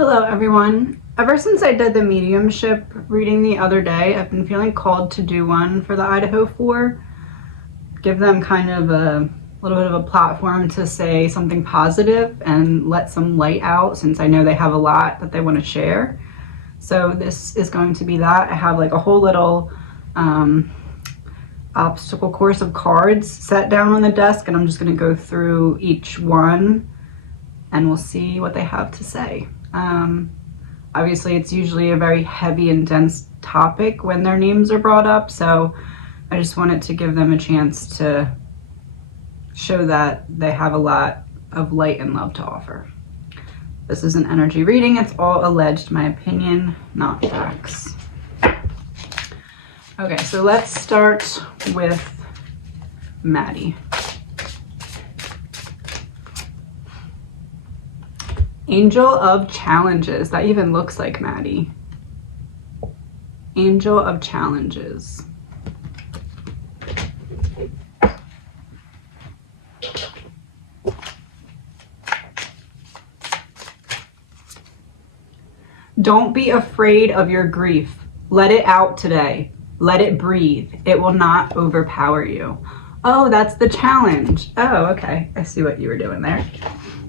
Hello everyone. Ever since I did the mediumship reading the other day, I've been feeling called to do one for the Idaho 4. Give them kind of a little bit of a platform to say something positive and let some light out, since I know they have a lot that they want to share. So this is going to be that. I have like a whole little obstacle course of cards set down on the desk, and I'm just going to go through each one and we'll see what they have to say. Obviously it's usually a very heavy and dense topic when their names are brought up, so I just wanted to give them a chance to show that they have a lot of light and love to offer. This is an energy reading. It's all alleged, my opinion, not facts. Okay, so let's start with Maddy. Angel of Challenges. That even looks like Maddy. Angel of Challenges. Don't be afraid of your grief. Let it out today. Let it breathe. It will not overpower you. Oh, that's the challenge. Oh, okay. I see what you were doing there.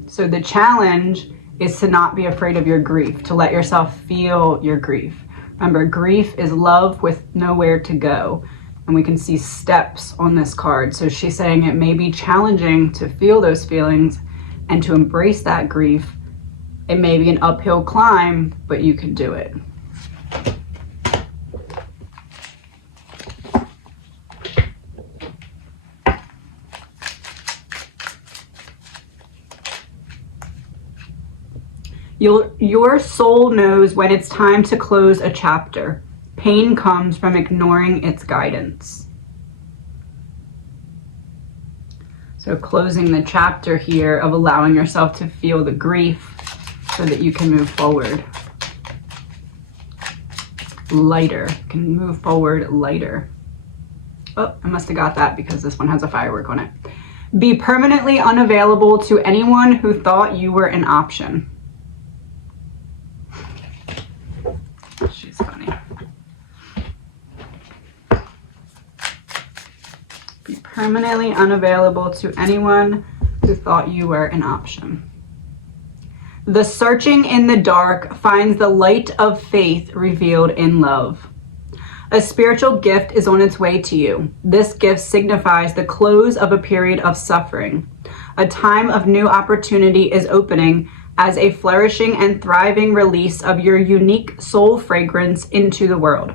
So the challenge is to not be afraid of your grief, to let yourself feel your grief. Remember, grief is love with nowhere to go. And we can see steps on this card. So she's saying it may be challenging to feel those feelings and to embrace that grief. It may be an uphill climb, but you can do it. Your soul knows when it's time to close a chapter. Pain comes from ignoring its guidance. So closing the chapter here of allowing yourself to feel the grief so that you can move forward lighter. You can move forward lighter. Oh, I must have got that because this one has a firework on it. Be permanently unavailable to anyone who thought you were an option. She's funny. Be permanently unavailable to anyone who thought you were an option. The searching in the dark finds the light of faith revealed in love. A spiritual gift is on its way to you. This gift signifies the close of a period of suffering. A time of new opportunity is opening as a flourishing and thriving release of your unique soul fragrance into the world.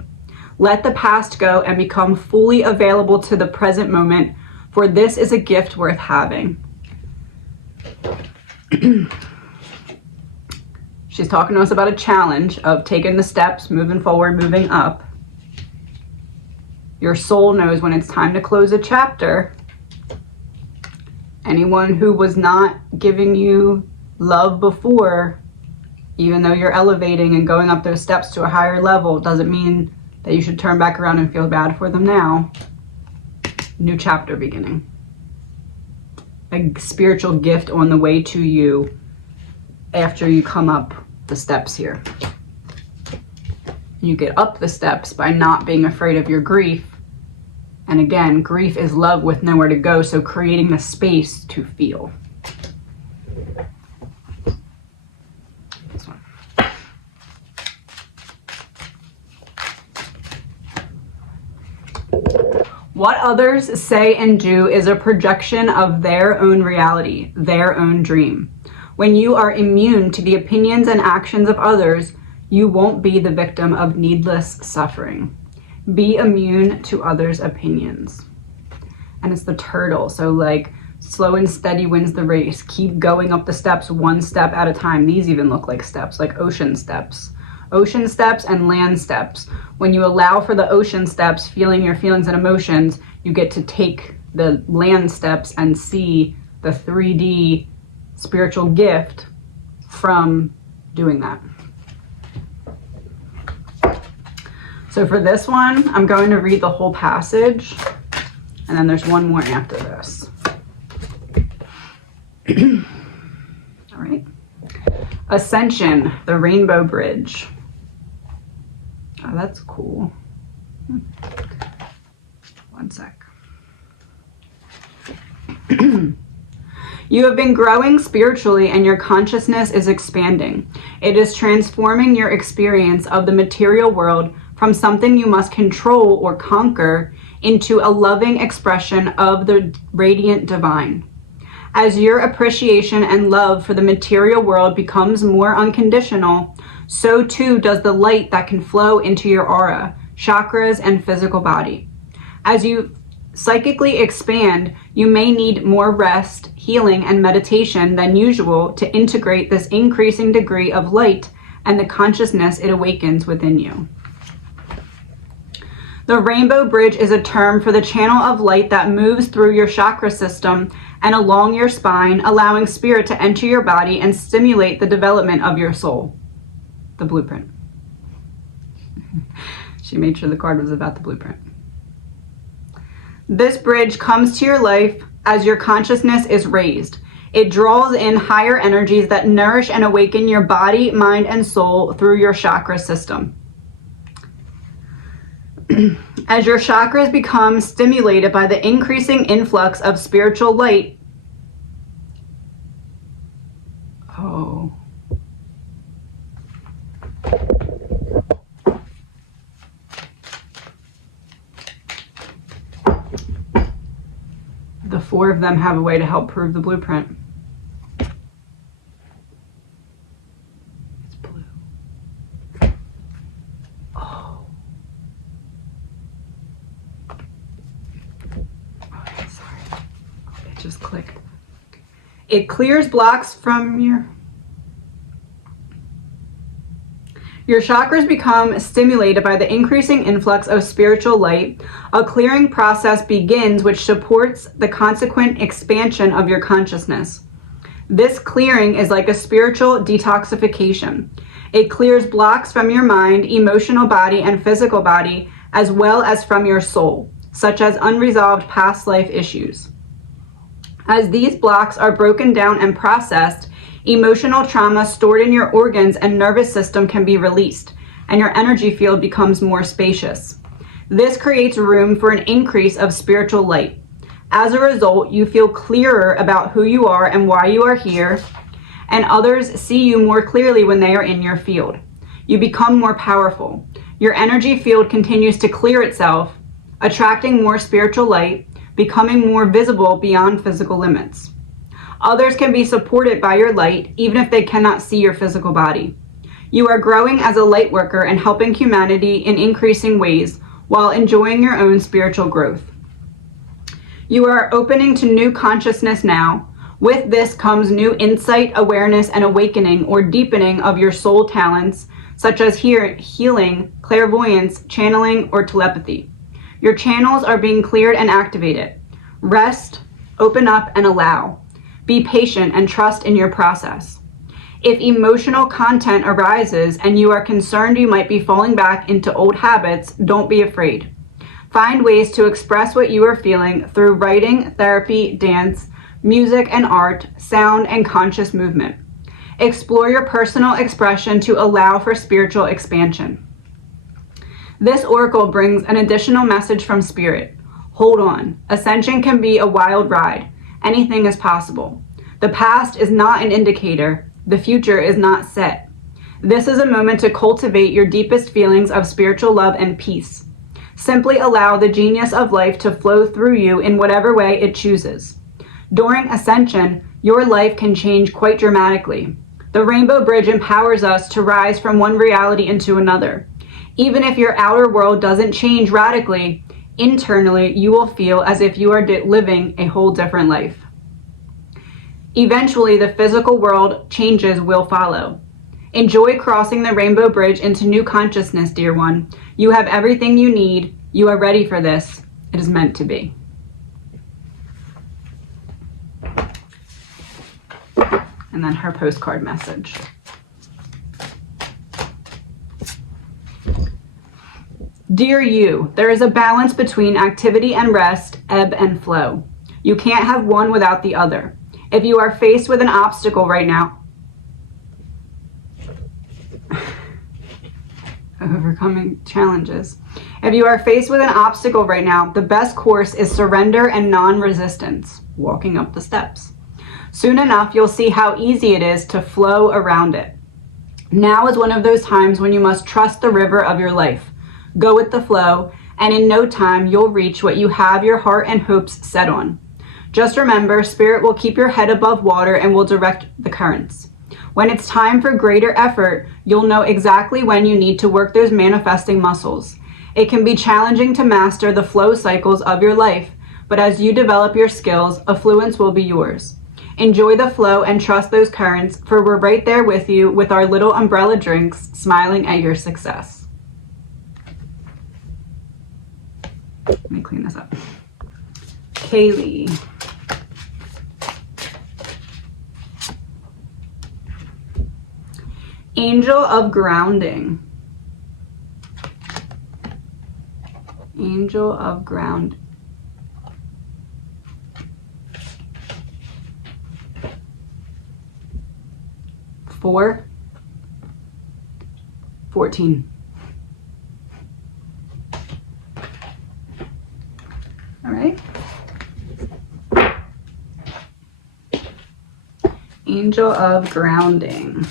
Let the past go and become fully available to the present moment, for this is a gift worth having. She's talking to us about a challenge of taking the steps, moving forward, moving up. Your soul knows when it's time to close a chapter. Anyone who was not giving you love before, even though you're elevating and going up those steps to a higher level, doesn't mean that you should turn back around and feel bad for them now. New chapter beginning. A spiritual gift on the way to you after you come up the steps here. You get up the steps by not being afraid of your grief. And again, grief is love with nowhere to go, so creating the space to feel. What others say and do is a projection of their own reality, their own dream. When you are immune to the opinions and actions of others, you won't be the victim of needless suffering. Be immune to others' opinions. And it's the turtle, so like slow and steady wins the race. Keep going up the steps one step at a time. These even look like steps, like ocean steps. Ocean steps and land steps. When you allow for the ocean steps, feeling your feelings and emotions, you get to take the land steps and see the 3D spiritual gift from doing that. So for this one, I'm going to read the whole passage, and then there's one more after this. All right. Ascension, the Rainbow Bridge. Oh, that's cool. One sec. You have been growing spiritually and your consciousness is expanding. It is transforming your experience of the material world from something you must control or conquer into a loving expression of the radiant divine. As your appreciation and love for the material world becomes more unconditional, so too does the light that can flow into your aura, chakras, and physical body. As you psychically expand, you may need more rest, healing, and meditation than usual to integrate this increasing degree of light and the consciousness it awakens within you. The Rainbow Bridge is a term for the channel of light that moves through your chakra system and along your spine, allowing spirit to enter your body and stimulate the development of your soul. The blueprint. She made sure the card was about the blueprint. This bridge comes to your life as your consciousness is raised. It draws in higher energies that nourish and awaken your body, mind, and soul through your chakra system. As your chakras become stimulated by the increasing influx of spiritual light, the four of them have a way to help prove the blueprint. It's blue. Oh. Okay, sorry. It just clicked. It clears blocks from your chakras become stimulated by the increasing influx of spiritual light. A clearing process begins which supports the consequent expansion of your consciousness. This clearing is like a spiritual detoxification. It clears blocks from your mind, emotional body, and physical body, as well as from your soul, such as unresolved past life issues. As these blocks are broken down and processed, emotional trauma stored in your organs and nervous system can be released, and your energy field becomes more spacious. This creates room for an increase of spiritual light. As a result, you feel clearer about who you are and why you are here, and others see you more clearly when they are in your field. You become more powerful. Your energy field continues to clear itself, attracting more spiritual light, becoming more visible beyond physical limits. Others can be supported by your light, even if they cannot see your physical body. You are growing as a light worker and helping humanity in increasing ways while enjoying your own spiritual growth. You are opening to new consciousness now. With this comes new insight, awareness, and awakening or deepening of your soul talents, such as healing, clairvoyance, channeling, or telepathy. Your channels are being cleared and activated. Rest, open up, and allow. Be patient and trust in your process. If emotional content arises and you are concerned you might be falling back into old habits, don't be afraid. Find ways to express what you are feeling through writing, therapy, dance, music and art, sound, and conscious movement. Explore your personal expression to allow for spiritual expansion. This oracle brings an additional message from Spirit. Hold on. Ascension can be a wild ride. Anything is possible. The past is not an indicator. The future is not set. This is a moment to cultivate your deepest feelings of spiritual love and peace. Simply allow the genius of life to flow through you in whatever way it chooses. During Ascension, your life can change quite dramatically. The Rainbow Bridge empowers us to rise from one reality into another. Even if your outer world doesn't change radically, internally you will feel as if you are living a whole different life. Eventually, the physical world changes will follow. Enjoy crossing the Rainbow Bridge into new consciousness, dear one. You have everything you need. You are ready for this. It is meant to be. And then her postcard message. Dear you, there is a balance between activity and rest, ebb and flow. You can't have one without the other. If you are faced with an obstacle right now, overcoming challenges. If you are faced with an obstacle right now, the best course is surrender and non-resistance, walking up the steps. Soon enough, you'll see how easy it is to flow around it. Now is one of those times when you must trust the river of your life. Go with the flow, and in no time, you'll reach what you have your heart and hopes set on. Just remember, Spirit will keep your head above water and will direct the currents. When it's time for greater effort, you'll know exactly when you need to work those manifesting muscles. It can be challenging to master the flow cycles of your life, but as you develop your skills, affluence will be yours. Enjoy the flow and trust those currents, for we're right there with you with our little umbrella drinks, smiling at your success. Let me clean this up. Kaylee. Angel of grounding. Angel of ground. Four. 14. All right. Angel of grounding.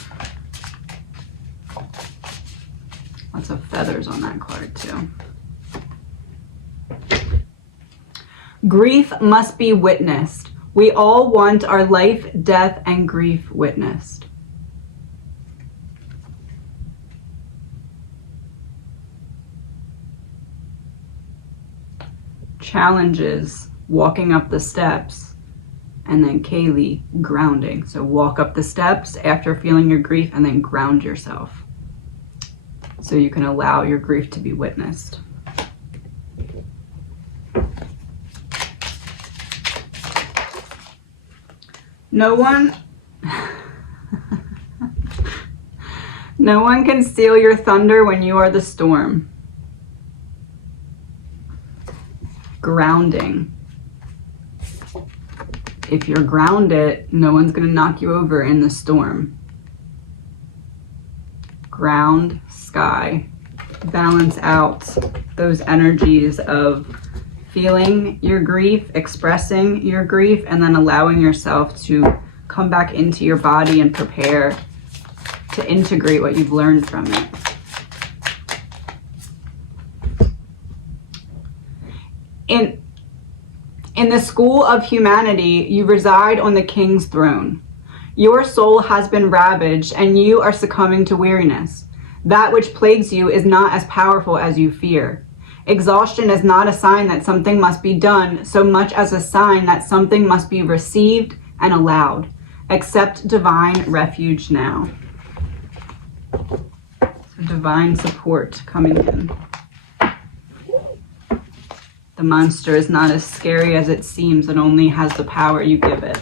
Lots of feathers on that card too. Grief must be witnessed. We all want our life, death, and grief witnessed. Challenges, walking up the steps, and then Kaylee, grounding. So walk up the steps after feeling your grief and then ground yourself so you can allow your grief to be witnessed. No one can steal your thunder when you are the storm. Grounding. If you're grounded, no one's going to knock you over in the storm. Ground, sky. Balance out those energies of feeling your grief, expressing your grief, and then allowing yourself to come back into your body and prepare to integrate what you've learned from it. In the school of humanity, you reside on the king's throne. Your soul has been ravaged and you are succumbing to weariness. That which plagues you is not as powerful as you fear. Exhaustion is not a sign that something must be done so much as a sign that something must be received and allowed. Accept divine refuge now. So divine support coming in. The monster is not as scary as it seems. It only has the power you give it.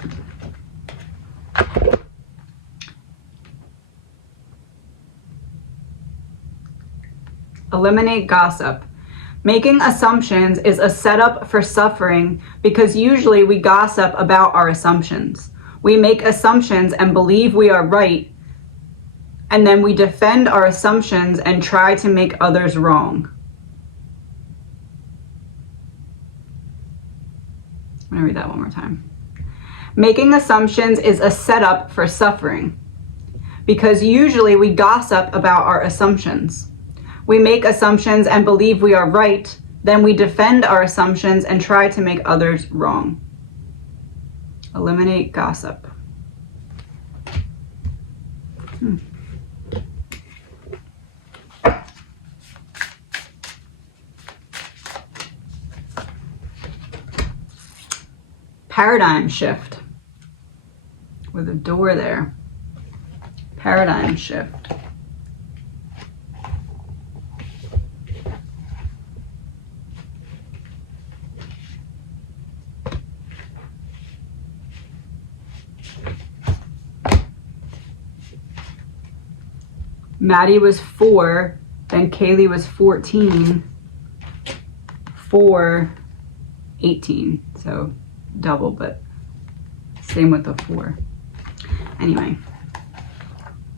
Eliminate gossip. Making assumptions is a setup for suffering because usually we gossip about our assumptions. We make assumptions and believe we are right, and then we defend our assumptions and try to make others wrong. I'm going to read that one more time. Making assumptions is a setup for suffering because usually we gossip about our assumptions. We make assumptions and believe we are right, then we defend our assumptions and try to make others wrong. Eliminate gossip. Paradigm shift with a door there. Paradigm shift. Maddy was 4, then Kaylee was 14, 4, 18. So double, but same with the 4. Anyway,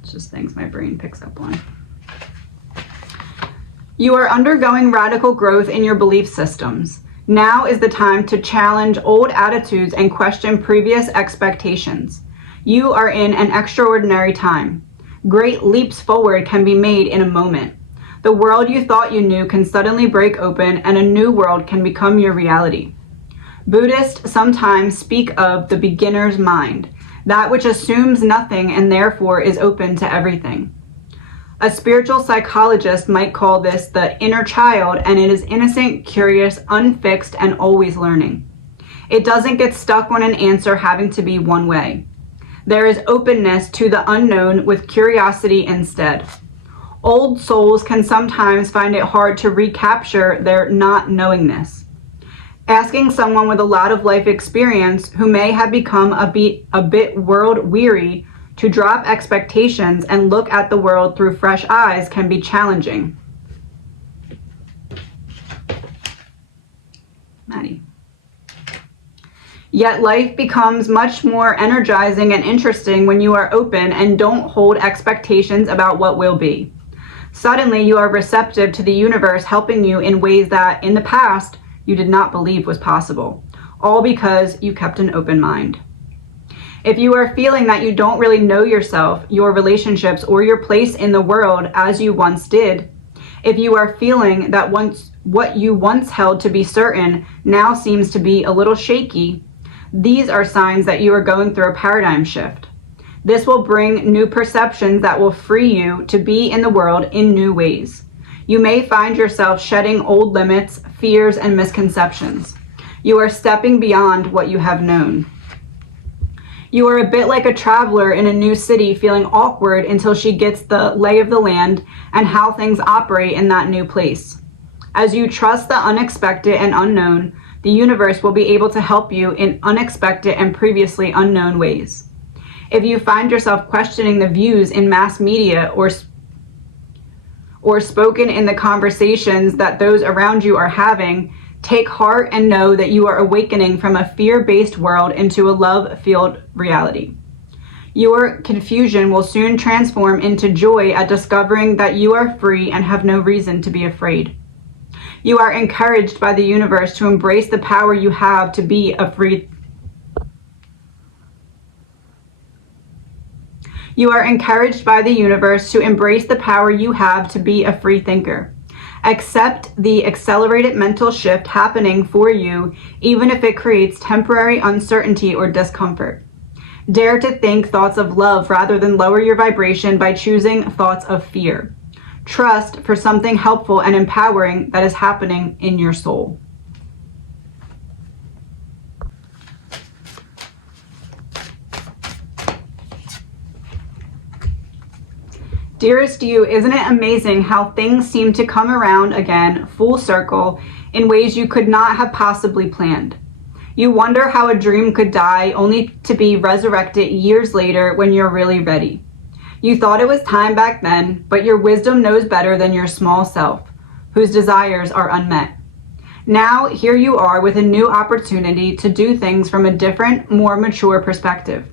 it's just things my brain picks up on. You are undergoing radical growth in your belief systems. Now is the time to challenge old attitudes and question previous expectations. You are in an extraordinary time. Great leaps forward can be made in a moment. The world you thought you knew can suddenly break open, and a new world can become your reality. Buddhists sometimes speak of the beginner's mind, that which assumes nothing and therefore is open to everything. A spiritual psychologist might call this the inner child, and it is innocent, curious, unfixed, and always learning. It doesn't get stuck on an answer having to be one way. There is openness to the unknown with curiosity instead. Old souls can sometimes find it hard to recapture their not knowingness. Asking someone with a lot of life experience who may have become a bit world weary to drop expectations and look at the world through fresh eyes can be challenging. Maddy. Yet life becomes much more energizing and interesting when you are open and don't hold expectations about what will be. Suddenly you are receptive to the universe helping you in ways that, in the past, you did not believe was possible, all because you kept an open mind. If you are feeling that you don't really know yourself, your relationships, or your place in the world as you once did, if you are feeling that what you once held to be certain now seems to be a little shaky, these are signs that you are going through a paradigm shift. This will bring new perceptions that will free you to be in the world in new ways. You may find yourself shedding old limits, fears, and misconceptions. You are stepping beyond what you have known. You are a bit like a traveler in a new city feeling awkward until she gets the lay of the land and how things operate in that new place. As you trust the unexpected and unknown, the universe will be able to help you in unexpected and previously unknown ways. If you find yourself questioning the views in mass media or spoken in the conversations that those around you are having, take heart and know that you are awakening from a fear-based world into a love-filled reality. Your confusion will soon transform into joy at discovering that you are free and have no reason to be afraid. You are encouraged by the universe to embrace the power you have to be a free You are encouraged by the universe to embrace the power you have to be a free thinker. Accept the accelerated mental shift happening for you, even if it creates temporary uncertainty or discomfort. Dare to think thoughts of love rather than lower your vibration by choosing thoughts of fear. Trust for something helpful and empowering that is happening in your soul. Dearest you, isn't it amazing how things seem to come around again, full circle, in ways you could not have possibly planned? You wonder how a dream could die only to be resurrected years later when you're really ready. You thought it was time back then, but your wisdom knows better than your small self, whose desires are unmet. Now, here you are with a new opportunity to do things from a different, more mature perspective.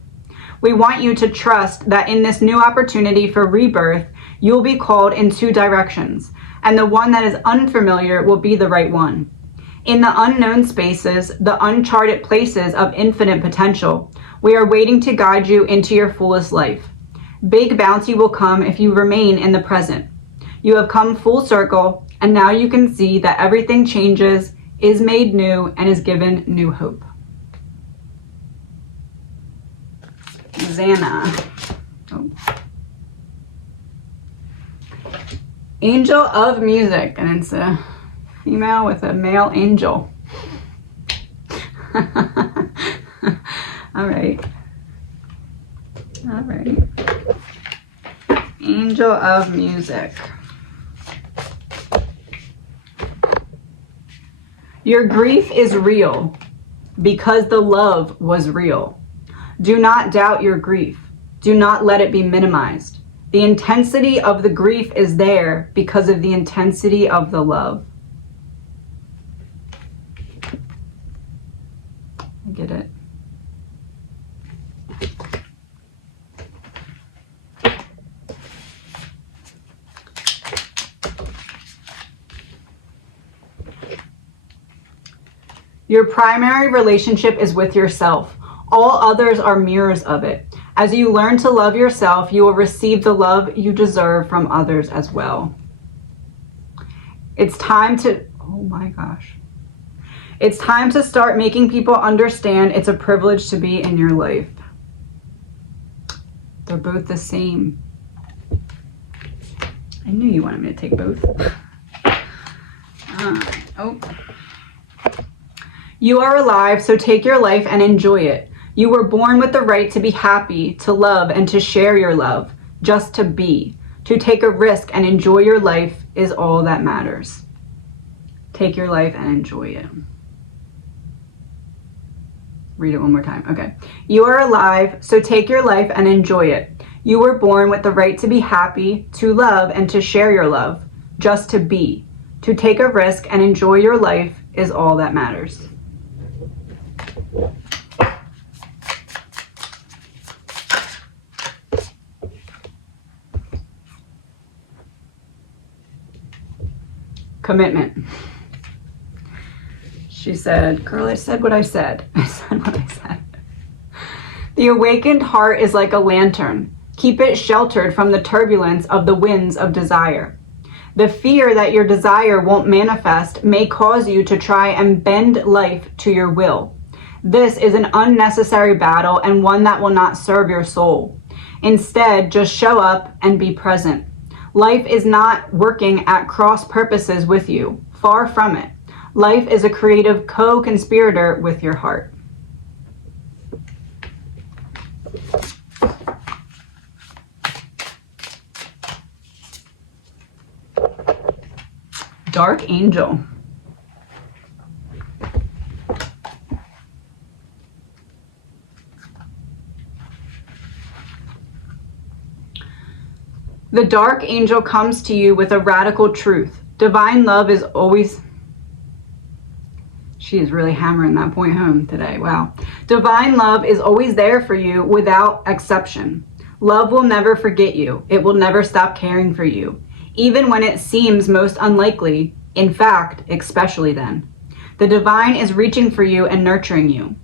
We want you to trust that in this new opportunity for rebirth, you'll be called in two directions, and the one that is unfamiliar will be the right one. In the unknown spaces, the uncharted places of infinite potential, we are waiting to guide you into your fullest life. Big bounty will come if you remain in the present. You have come full circle, and now you can see that everything changes, is made new, and is given new hope. Xana. Oh. Angel of Music, and it's a female with a male angel. All right. Angel of Music. Your grief is real because the love was real. Do not doubt your grief. Do not let it be minimized. The intensity of the grief is there because of the intensity of the love. I get it. Your primary relationship is with yourself. All others are mirrors of it. As you learn to love yourself, you will receive the love you deserve from others as well. It's time to, oh my gosh. It's time to start making people understand it's a privilege to be in your life. They're both the same. I knew you wanted me to take both. Oh. You are alive, so take your life and enjoy it. You were born with the right to be happy, to love, and to share your love. Just to be. To take a risk and enjoy your life is all that matters. Take your life and enjoy it. Read it one more time. Okay. You are alive, so take your life and enjoy it. You were born with the right to be happy, to love, and to share your love. Just to be. To take a risk and enjoy your life is all that matters. Commitment. She said, girl, I said what I said. I said what I said. The awakened heart is like a lantern. Keep it sheltered from the turbulence of the winds of desire. The fear that your desire won't manifest may cause you to try and bend life to your will. This is an unnecessary battle and one that will not serve your soul. Instead, just show up and be present. Life is not working at cross purposes with you. Far from it. Life is a creative co-conspirator with your heart. Dark Angel. The dark angel comes to you with a radical truth. Divine love is always... She is really hammering that point home today. Wow. Divine love is always there for you without exception. Love will never forget you. It will never stop caring for you. Even when it seems most unlikely, in fact, especially then. The divine is reaching for you and nurturing you.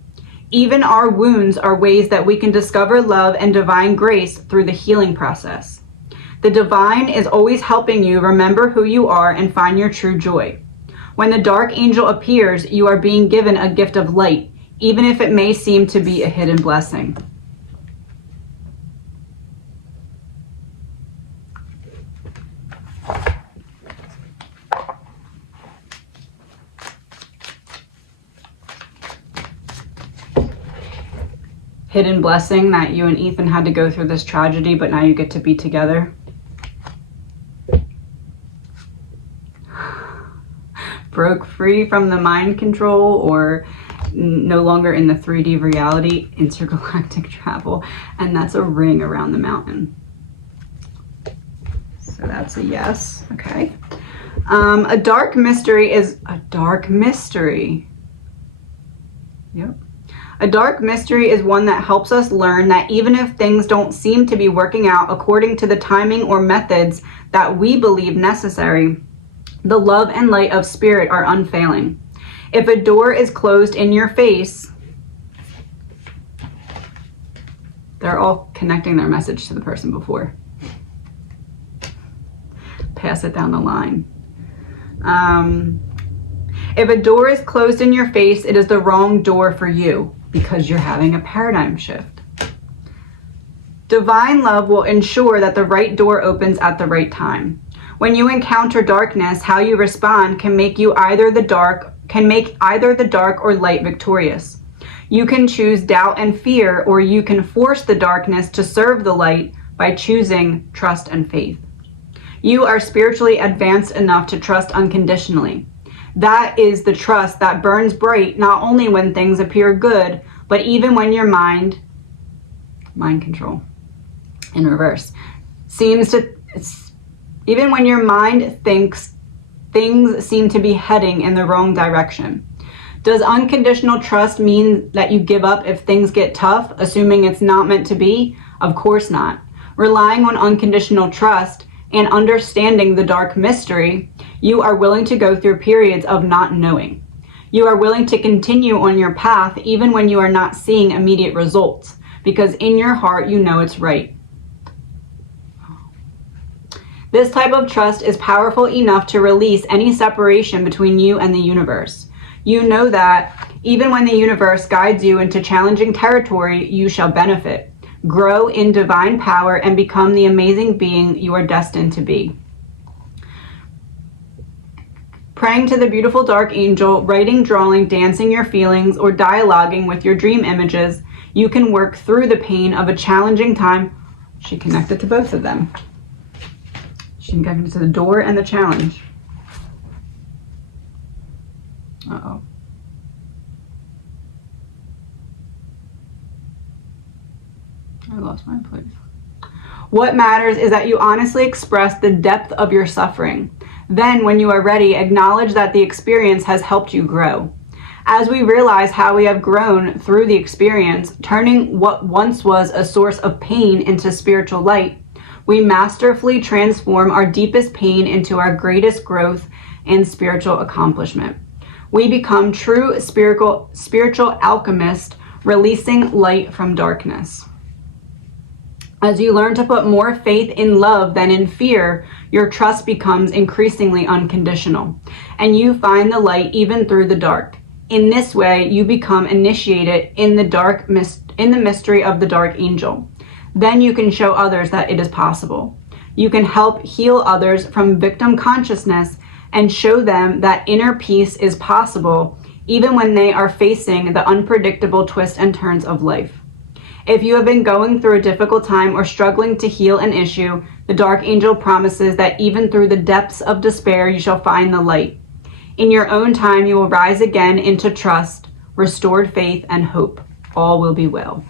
Even our wounds are ways that we can discover love and divine grace through the healing process. The divine is always helping you remember who you are and find your true joy. When the dark angel appears, you are being given a gift of light, even if it may seem to be a hidden blessing. Hidden blessing that you and Ethan had to go through this tragedy, but now you get to be together. Broke free from the mind control, or no longer in the 3D reality, intergalactic travel, and that's a ring around the mountain. So that's a yes. Okay. A dark mystery is a dark mystery. Yep. A dark mystery is one that helps us learn that even if things don't seem to be working out according to the timing or methods that we believe necessary, the love and light of spirit are unfailing. If a door is closed in your face, they're all connecting their message to the person before. Pass it down the line. If a door is closed in your face, it is the wrong door for you because you're having a paradigm shift. Divine love will ensure that the right door opens at the right time. When you encounter darkness, how you respond can make either the dark or light victorious. You can choose doubt and fear, or you can force the darkness to serve the light by choosing trust and faith. You are spiritually advanced enough to trust unconditionally. That is the trust that burns bright not only when things appear good, but even when your mind control in reverse, even when your mind thinks things seem to be heading in the wrong direction. Does unconditional trust mean that you give up if things get tough, assuming it's not meant to be? Of course not. Relying on unconditional trust and understanding the dark mystery, you are willing to go through periods of not knowing. You are willing to continue on your path even when you are not seeing immediate results, because in your heart you know it's right. This type of trust is powerful enough to release any separation between you and the universe. You know that even when the universe guides you into challenging territory, you shall benefit, grow in divine power, and become the amazing being you are destined to be. Praying to the beautiful dark angel, writing, drawing, dancing your feelings, or dialoguing with your dream images, you can work through the pain of a challenging time. She connected to both of them. She connected to the door and the challenge. Uh-oh. I lost my place. What matters is that you honestly express the depth of your suffering. Then, when you are ready, acknowledge that the experience has helped you grow. As we realize how we have grown through the experience, turning what once was a source of pain into spiritual light, we masterfully transform our deepest pain into our greatest growth and spiritual accomplishment. We become true spiritual alchemists, releasing light from darkness. As you learn to put more faith in love than in fear, your trust becomes increasingly unconditional, and you find the light even through the dark. In this way, you become initiated in the mystery of the dark angel. Then you can show others that it is possible. You can help heal others from victim consciousness and show them that inner peace is possible even when they are facing the unpredictable twists and turns of life. If you have been going through a difficult time or struggling to heal an issue, the dark angel promises that even through the depths of despair, you shall find the light. In your own time, you will rise again into trust, restored faith, and hope. All will be well.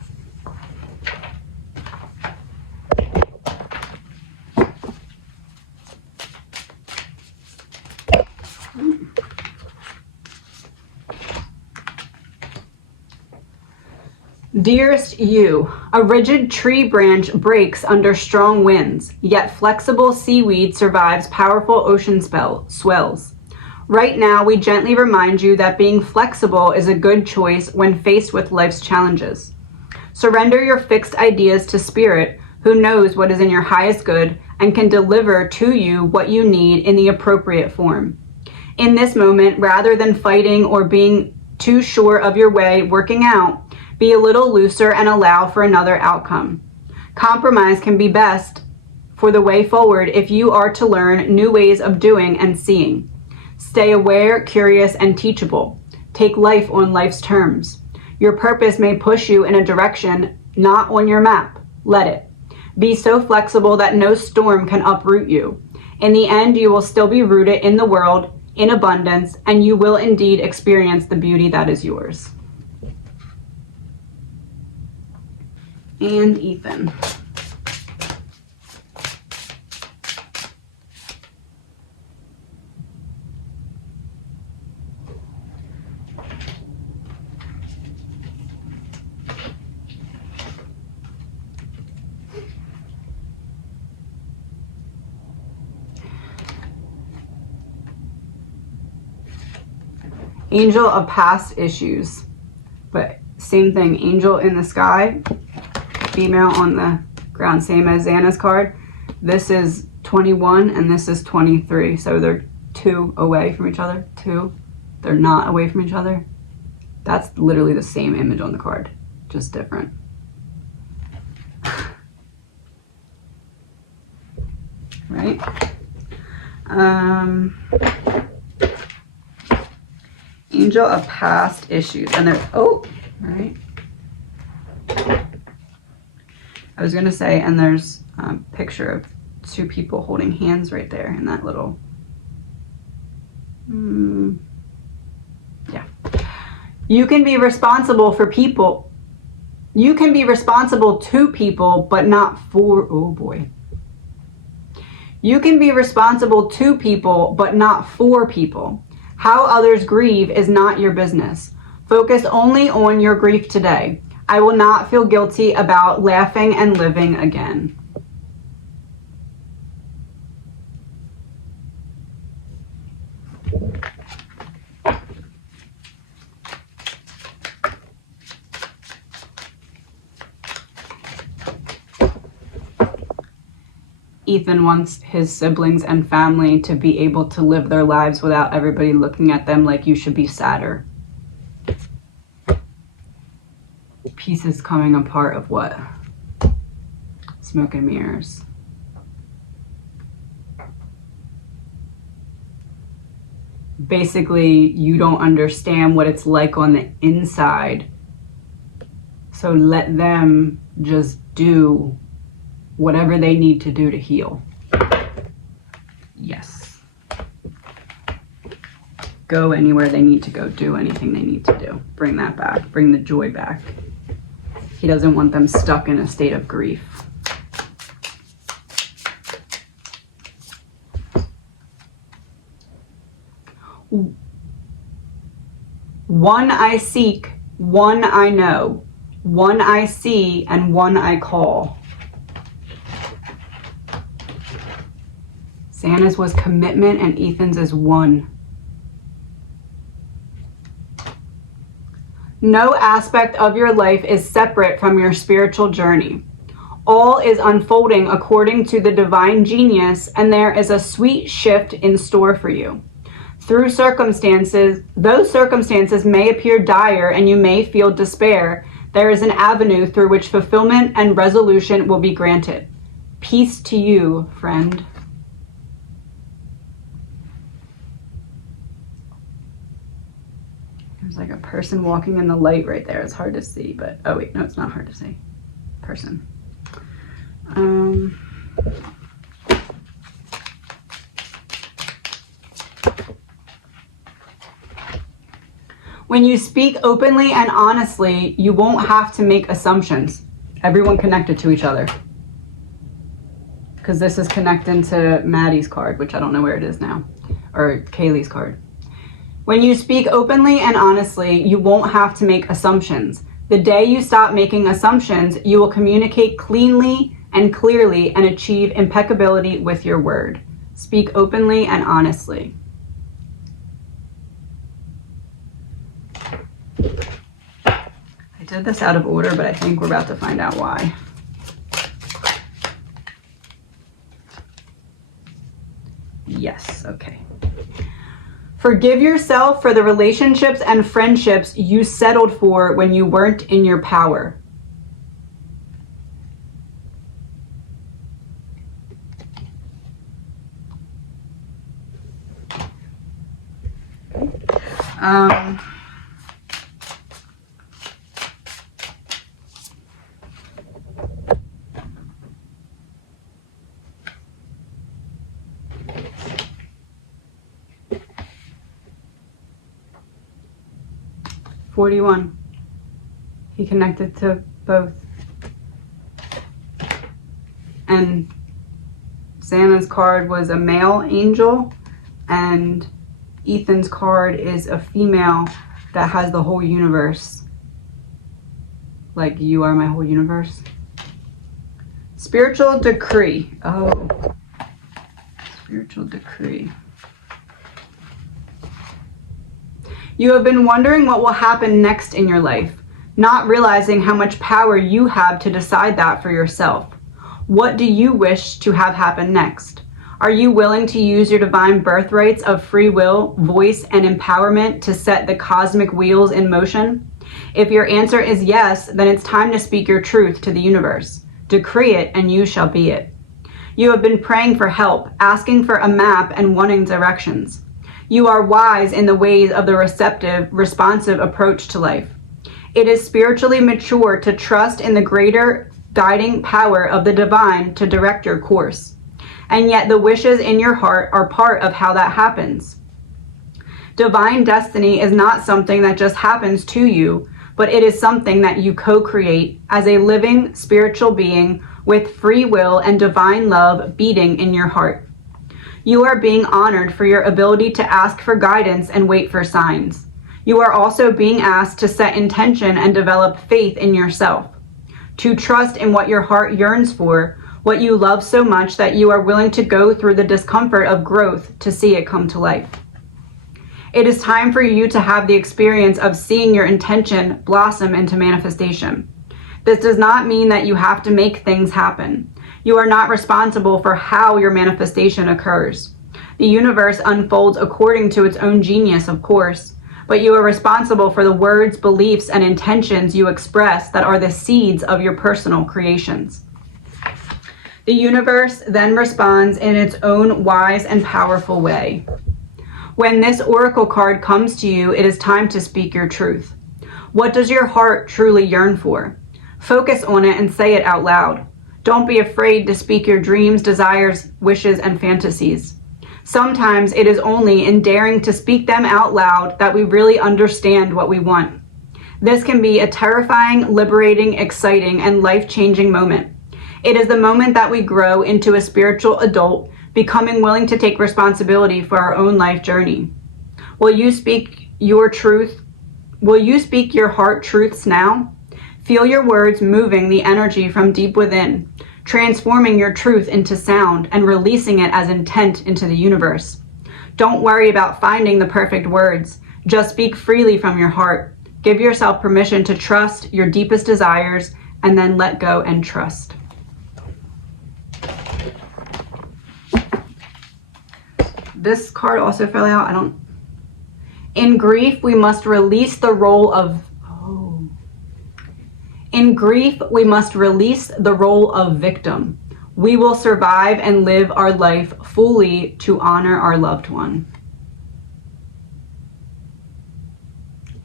Dearest you, a rigid tree branch breaks under strong winds, yet flexible seaweed survives powerful ocean swells. Right now, we gently remind you that being flexible is a good choice when faced with life's challenges. Surrender your fixed ideas to Spirit, who knows what is in your highest good and can deliver to you what you need in the appropriate form. In this moment, rather than fighting or being too sure of your way working out, be a little looser and allow for another outcome. Compromise can be best for the way forward if you are to learn new ways of doing and seeing. Stay aware, curious, and teachable. Take life on life's terms. Your purpose may push you in a direction not on your map. Let it. Be so flexible that no storm can uproot you. In the end, you will still be rooted in the world, in abundance, and you will indeed experience the beauty that is yours. And Ethan. Angel of past issues, but same thing, angel in the sky, female on the ground, same as Xana's card. This is 21 and this is 23, so they're 2 away from each other. 2, they're not away from each other. That's literally the same image on the card, just different. Right? Angel of past issues, and they're, oh, right. I was gonna say, and there's a picture of 2 people holding hands right there in that little, yeah. You can be responsible for people. You can be responsible to people, but not for, oh boy. You can be responsible to people, but not for people. How others grieve is not your business. Focus only on your grief today. I will not feel guilty about laughing and living again. Ethan wants his siblings and family to be able to live their lives without everybody looking at them like you should be sadder. Pieces coming apart of what? Smoke and mirrors. Basically, you don't understand what it's like on the inside. So let them just do whatever they need to do to heal. Yes. Go anywhere they need to go. Do anything they need to do. Bring that back. Bring the joy back. He doesn't want them stuck in a state of grief. One I seek, one I know, one I see, and one I call. Santa's was commitment and Ethan's is one. No aspect of your life is separate from your spiritual journey. All is unfolding according to the divine genius, and there is a sweet shift in store for you. Through circumstances, those circumstances may appear dire and you may feel despair, there is an avenue through which fulfillment and resolution will be granted. Peace to you, friend. There's like a person walking in the light right there. It's hard to see, but oh wait, no, it's not hard to see. Person. When you speak openly and honestly, you won't have to make assumptions. Everyone connected to each other. Because this is connecting to Maddy's card, which I don't know where it is now. Or Kaylee's card. When you speak openly and honestly, you won't have to make assumptions. The day you stop making assumptions, you will communicate cleanly and clearly and achieve impeccability with your word. Speak openly and honestly. I did this out of order, but I think we're about to find out why. Yes, okay. Forgive yourself for the relationships and friendships you settled for when you weren't in your power. $41. He connected to both. And Santa's card was a male angel, and Ethan's card is a female that has the whole universe. Like, you are my whole universe. Spiritual decree. Oh. Spiritual decree. You have been wondering what will happen next in your life, not realizing how much power you have to decide that for yourself. What do you wish to have happen next? Are you willing to use your divine birthrights of free will, voice, and empowerment to set the cosmic wheels in motion? If your answer is yes, then it's time to speak your truth to the universe. Decree it, and you shall be it. You have been praying for help, asking for a map, and wanting directions. You are wise in the ways of the receptive, responsive approach to life. It is spiritually mature to trust in the greater guiding power of the divine to direct your course. And yet the wishes in your heart are part of how that happens. Divine destiny is not something that just happens to you, but it is something that you co-create as a living spiritual being with free will and divine love beating in your heart. You are being honored for your ability to ask for guidance and wait for signs. You are also being asked to set intention and develop faith in yourself, to trust in what your heart yearns for, what you love so much that you are willing to go through the discomfort of growth to see it come to life. It is time for you to have the experience of seeing your intention blossom into manifestation. This does not mean that you have to make things happen. You are not responsible for how your manifestation occurs. The universe unfolds according to its own genius, of course, but you are responsible for the words, beliefs, and intentions you express that are the seeds of your personal creations. The universe then responds in its own wise and powerful way. When this oracle card comes to you, it is time to speak your truth. What does your heart truly yearn for? Focus on it and say it out loud. Don't be afraid to speak your dreams, desires, wishes, and fantasies. Sometimes it is only in daring to speak them out loud that we really understand what we want. This can be a terrifying, liberating, exciting, and life-changing moment. It is the moment that we grow into a spiritual adult, becoming willing to take responsibility for our own life journey. Will you speak your truth? Will you speak your heart truths now? Feel your words moving the energy from deep within, transforming your truth into sound and releasing it as intent into the universe. Don't worry about finding the perfect words. Just speak freely from your heart. Give yourself permission to trust your deepest desires and then let go and trust. This card also fell out. In grief, we must release the role of victim. We will survive and live our life fully to honor our loved one.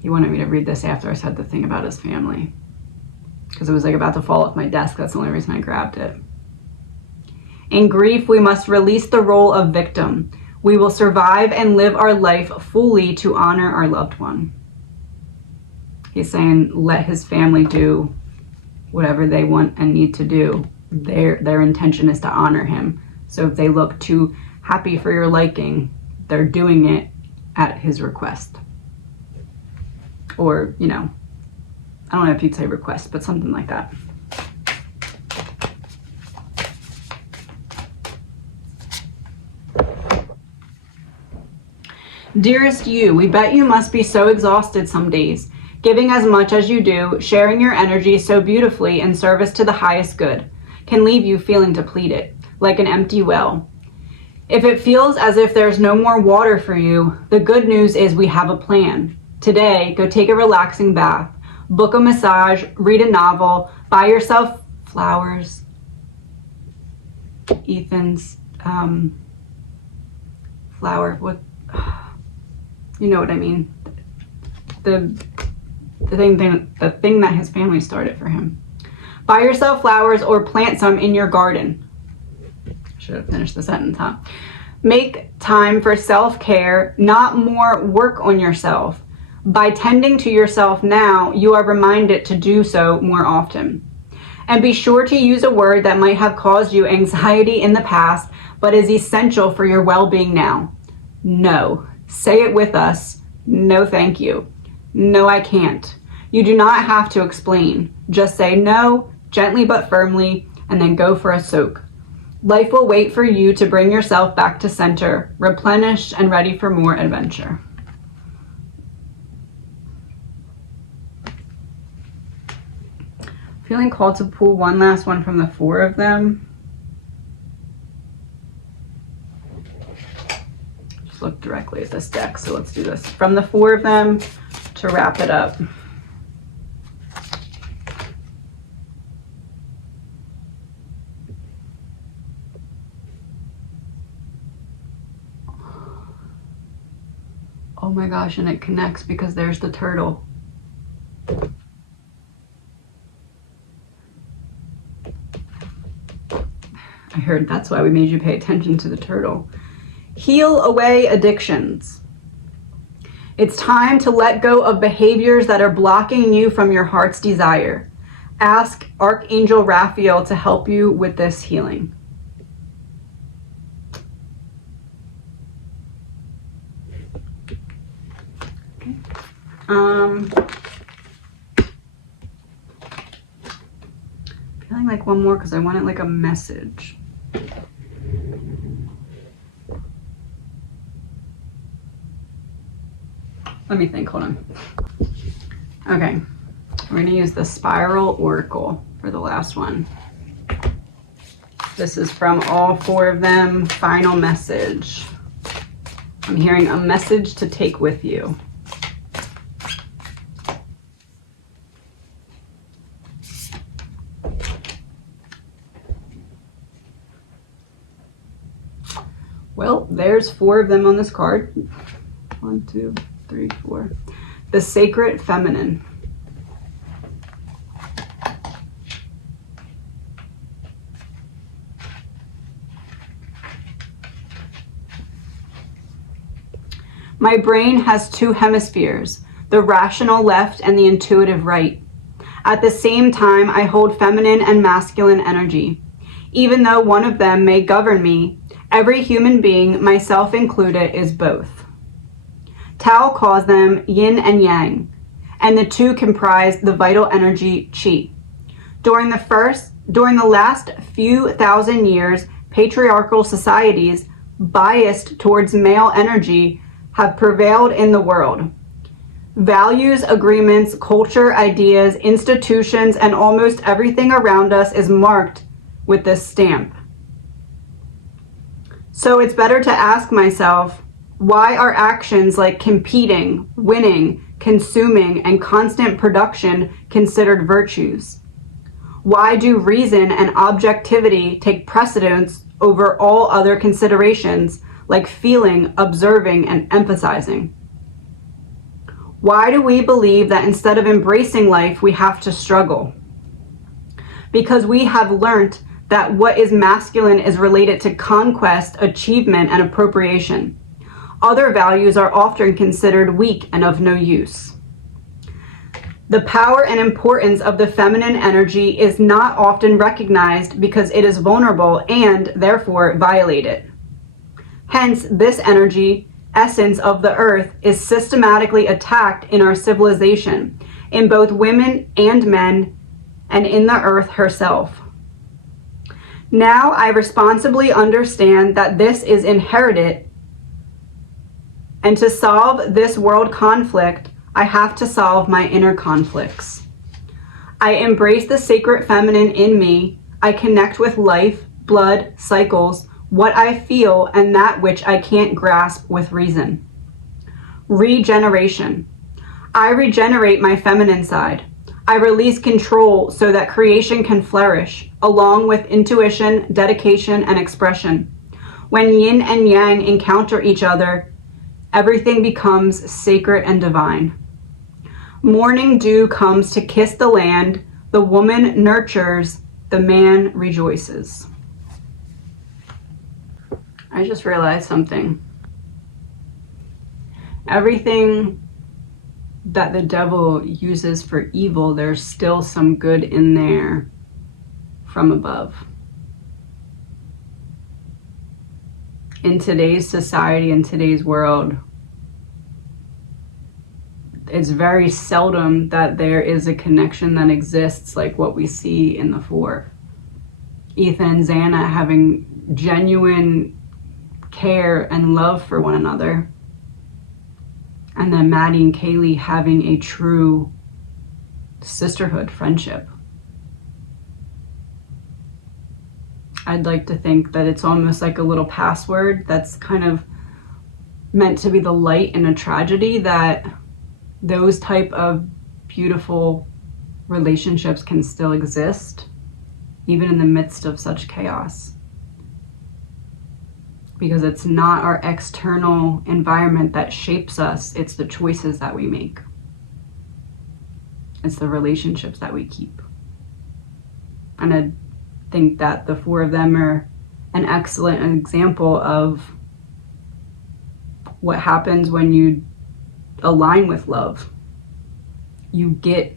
He wanted me to read this after I said the thing about his family, because it was like about to fall off my desk. That's the only reason I grabbed it. In grief, we must release the role of victim. We will survive and live our life fully to honor our loved one. He's saying let his family do whatever they want and need to do. Their intention is to honor him. So if they look too happy for your liking, they're doing it at his request. Or, I don't know if you'd say request, but something like that. Dearest you, we bet you must be so exhausted some days, giving as much as you do, sharing your energy so beautifully in service to the highest good, can leave you feeling depleted, like an empty well. If it feels as if there's no more water for you, the good news is we have a plan. Today, go take a relaxing bath, book a massage, read a novel, buy yourself flowers. Ethan's flower, what? You know what I mean. The thing that his family started for him. Buy yourself flowers or plant some in your garden. I should have finished the sentence, huh? Make time for self-care, not more work on yourself. By tending to yourself now, you are reminded to do so more often. And be sure to use a word that might have caused you anxiety in the past, but is essential for your well-being now. No. Say it with us. No, thank you. No, I can't. You do not have to explain. Just say no, gently but firmly, and then go for a soak. Life will wait for you to bring yourself back to center, replenished and ready for more adventure. Feeling called to pull one last one from the four of them. Just look directly at this deck, so let's do this. From the four of them to wrap it up. Oh my gosh, and it connects because there's the turtle. I heard that's why we made you pay attention to the turtle. Heal away addictions. It's time to let go of behaviors that are blocking you from your heart's desire. Ask Archangel Raphael to help you with this healing. Feeling like one more because I want it like a message. Let me think, hold on. Okay, we're gonna use the Spiral Oracle for the last one. This is from all 4 of them. Final message. I'm hearing a message to take with you. Well, there's 4 of them on this card. 1, 2, 3, 4. The sacred feminine. My brain has 2 hemispheres, the rational left and the intuitive right. At the same time, I hold feminine and masculine energy. Even though one of them may govern me, every human being, myself included, is both. Tao calls them yin and yang, and the 2 comprise the vital energy qi. During the last few thousand years, patriarchal societies biased towards male energy have prevailed in the world. Values, agreements, culture, ideas, institutions, and almost everything around us is marked with this stamp. So it's better to ask myself, why are actions like competing, winning, consuming, and constant production considered virtues? Why do reason and objectivity take precedence over all other considerations like feeling, observing, and emphasizing? Why do we believe that instead of embracing life, we have to struggle? Because we have learnt that what is masculine is related to conquest, achievement, and appropriation. Other values are often considered weak and of no use. The power and importance of the feminine energy is not often recognized because it is vulnerable and, therefore, violated. Hence, this energy, essence of the earth, is systematically attacked in our civilization, in both women and men, and in the earth herself. Now I responsibly understand that this is inherited, and to solve this world conflict, I have to solve my inner conflicts. I embrace the sacred feminine in me. I connect with life, blood, cycles, what I feel, and that which I can't grasp with reason. Regeneration. I regenerate my feminine side. I release control so that creation can flourish, along with intuition, dedication, and expression. When yin and yang encounter each other, everything becomes sacred and divine. Morning dew comes to kiss the land. The woman nurtures, the man rejoices. I just realized something. Everything that the devil uses for evil, there's still some good in there from above. In today's society, in today's world, it's very seldom that there is a connection that exists like what we see in the 4. Ethan and Xana having genuine care and love for one another. And then Maddy and Kaylee having a true sisterhood, friendship. I'd like to think that it's almost like a little password that's kind of meant to be the light in a tragedy, that those type of beautiful relationships can still exist, even in the midst of such chaos. Because it's not our external environment that shapes us, it's the choices that we make. It's the relationships that we keep. And I think that the 4 of them are an excellent example of what happens when you align with love. You get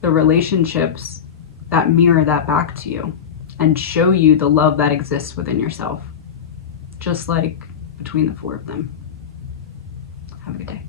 the relationships that mirror that back to you and show you the love that exists within yourself. Just like between the 4 of them. Have a good day.